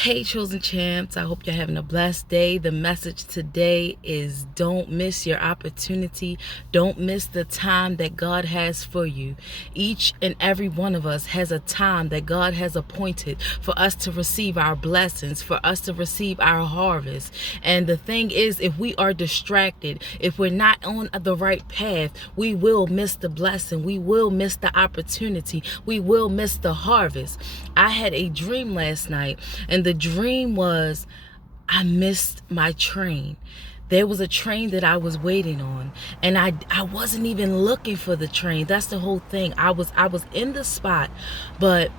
Hey, chosen champs, I hope you're having a blessed day. The message today is don't miss your opportunity. Don't miss the time that God has for you. Each and every one of us has a time that God has appointed for us to receive our blessings, for us to receive our harvest. And the thing is, if we are distracted, if we're not on the right path, we will miss the blessing. We will miss the opportunity. We will miss the harvest. I had a dream last night, and the dream was I missed my train. There was a train that I was waiting on, and I wasn't even looking for the train. That's the whole thing. I was in the spot, but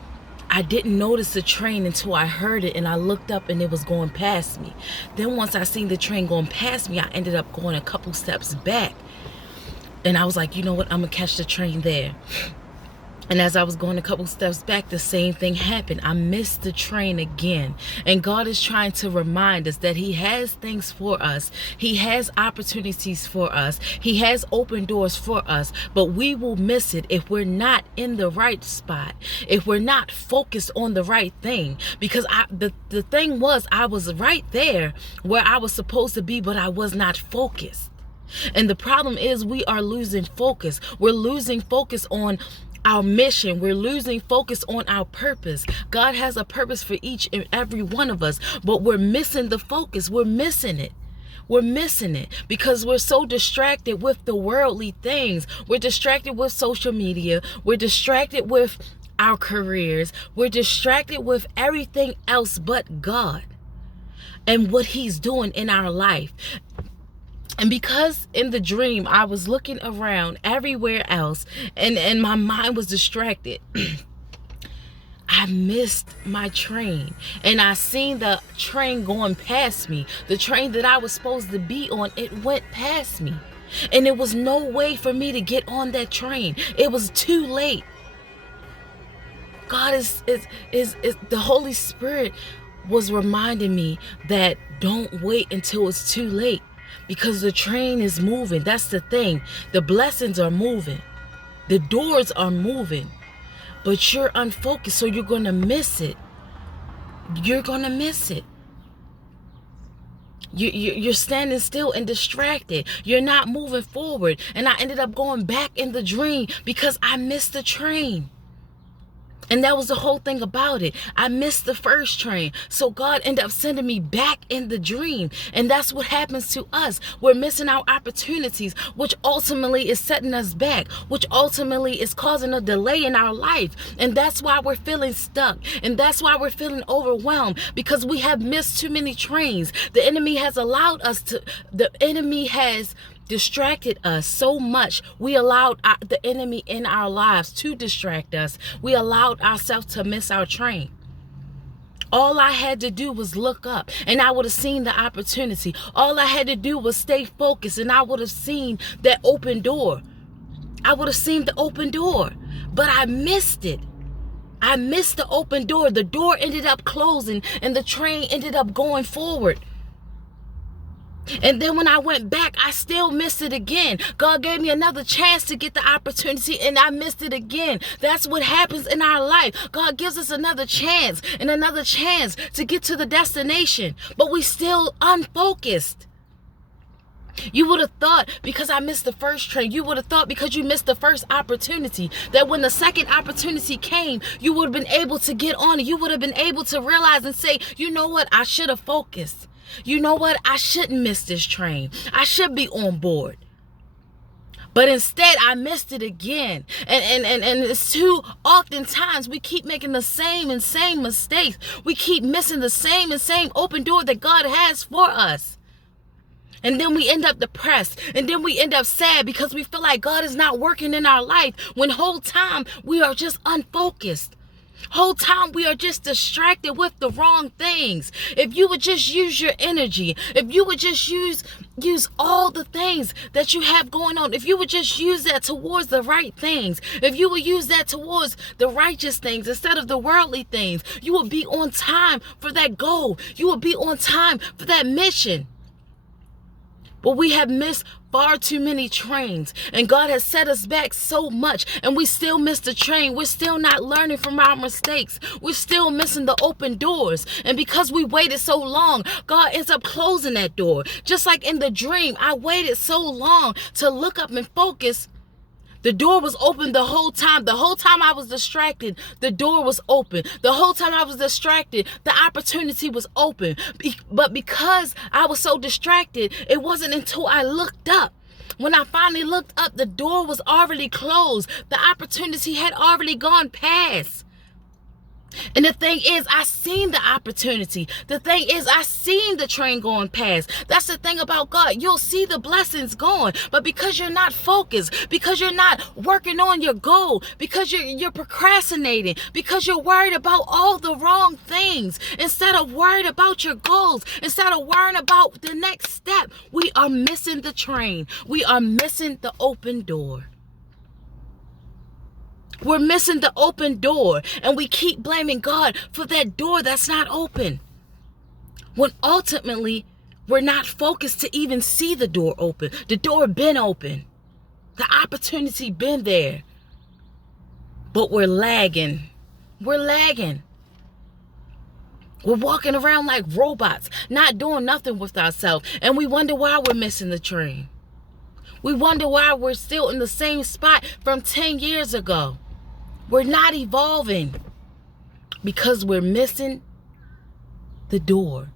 I didn't notice the train until I heard it, and I looked up and it was going past me. Then once I seen the train going past me, I ended up going a couple steps back, and I was like, you know what, I'm gonna catch the train there. And as I was going a couple steps back, the same thing happened. I missed the train again. And God is trying to remind us that He has things for us. He has opportunities for us. He has open doors for us. But we will miss it if we're not in the right spot, if we're not focused on the right thing. Because the thing was, I was right there where I was supposed to be, but I was not focused. And the problem is we are losing focus. We're losing focus on our mission. We're losing focus on our purpose. God has a purpose for each and every one of us, but we're missing the focus. We're missing it. We're missing it because we're so distracted with the worldly things. We're distracted with social media. We're distracted with our careers. We're distracted with everything else but God and what He's doing in our life. And because in the dream, I was looking around everywhere else and my mind was distracted, I missed my train. And I seen the train going past me. The train that I was supposed to be on, it went past me. And there was no way for me to get on that train. It was too late. God is the Holy Spirit was reminding me that don't wait until it's too late. Because the train is moving. That's the thing. The blessings are moving. The doors are moving. But you're unfocused, so you're going to miss it. You're going to miss it. You're standing still and distracted. You're not moving forward. And I ended up going back in the dream because I missed the train. And that was the whole thing about it. I missed the first train. So God ended up sending me back in the dream. And that's what happens to us. We're missing our opportunities, which ultimately is setting us back, which ultimately is causing a delay in our life. And that's why we're feeling stuck. And that's why we're feeling overwhelmed, because we have missed too many trains. The enemy has distracted us so much. We allowed the enemy in our lives to distract us. We allowed ourselves to miss our train. All I had to do was look up and I would have seen the opportunity. All I had to do was stay focused and I would have seen that open door. I would have seen the open door, but I missed it. I missed the open door. The door ended up closing and the train ended up going forward. And then when I went back, I still missed it again. God gave me another chance to get the opportunity and I missed it again. That's what happens in our life. God gives us another chance and another chance to get to the destination, but we still unfocused. You would have thought because I missed the first train, you would have thought because you missed the first opportunity, that when the second opportunity came, you would have been able to get on it. You would have been able to realize and say, you know what, I should have focused. You know what? I shouldn't miss this train. I should be on board. But instead, I missed it again. And it's too oftentimes we keep making the same mistakes. We keep missing the same open door that God has for us. And then we end up depressed. And then we end up sad because we feel like God is not working in our life when whole time we are just unfocused. Whole time we are just distracted with the wrong things. If you would just use your energy, if you would just use all the things that you have going on, if you would just use that towards the right things, if you would use that towards the righteous things instead of the worldly things, you will be on time for that goal. You will be on time for that mission. But we have missed far too many trains, and God has set us back so much, and we still miss the train. We're still not learning from our mistakes. We're still missing the open doors. And because we waited so long, God ends up closing that door. Just like in the dream, I waited so long to look up and focus. The door was open the whole time. The whole time I was distracted, the door was open. The whole time I was distracted, the opportunity was open. But because I was so distracted, it wasn't until I looked up. When I finally looked up, the door was already closed. The opportunity had already gone past. And the thing is, I seen the opportunity. The thing is, I seen the train going past. That's the thing about God. You'll see the blessings going, but because you're not focused, because you're not working on your goal, because you're procrastinating, because you're worried about all the wrong things, instead of worried about your goals, instead of worrying about the next step, we are missing the train. We are missing the open door. We're missing the open door, and we keep blaming God for that door that's not open, when ultimately we're not focused to even see the door open. The door been open. The opportunity been there. But we're lagging. We're lagging. We're walking around like robots, not doing nothing with ourselves, and we wonder why we're missing the train. We wonder why we're still in the same spot from 10 years ago. We're not evolving because we're missing the door,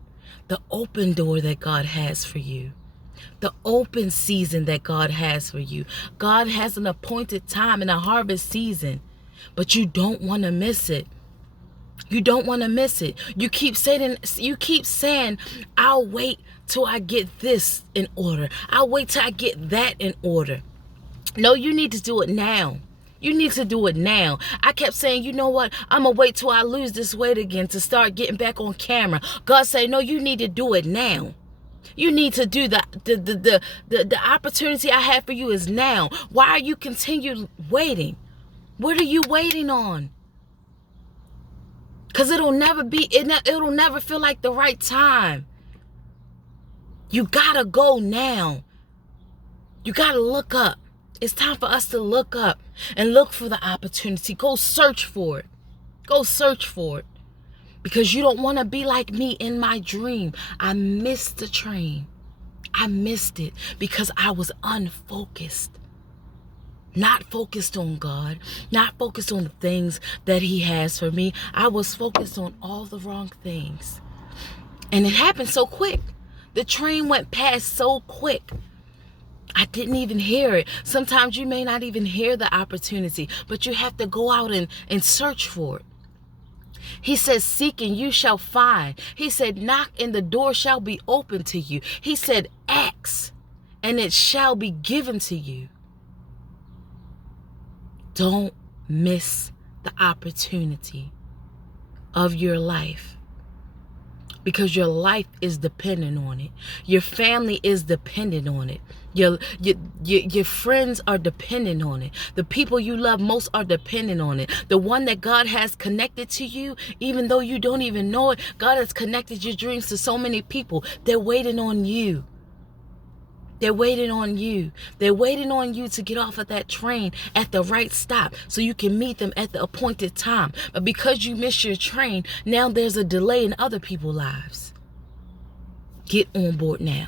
the open door that God has for you, the open season that God has for you. God has an appointed time in a harvest season, but you don't want to miss it. You don't want to miss it. You keep saying, I'll wait till I get this in order. I'll wait till I get that in order. No, you need to do it now. You need to do it now. I kept saying, you know what? I'm going to wait till I lose this weight again to start getting back on camera. God said, no, you need to do it now. You need to do the opportunity I have for you is now. Why are you continue waiting? What are you waiting on? Because it'll never feel like the right time. You got to go now. You got to look up. It's time for us to look up and look for the opportunity. Go search for it. Go search for it. Because you don't want to be like me in my dream. I missed the train. I missed it because I was unfocused. Not focused on God. Not focused on the things that He has for me. I was focused on all the wrong things. And it happened so quick. The train went past so quick. I didn't even hear it. Sometimes you may not even hear the opportunity, but you have to go out and search for it. He says, seek and you shall find. He said, knock and the door shall be open to you. He said, ask and it shall be given to you. Don't miss the opportunity of your life. Because your life is dependent on it. Your family is dependent on it. Your friends are dependent on it. The people you love most are dependent on it. The one that God has connected to you, even though you don't even know it, God has connected your dreams to so many people. They're waiting on you. They're waiting on you. They're waiting on you to get off of that train at the right stop so you can meet them at the appointed time. But because you missed your train, now there's a delay in other people's lives. Get on board now.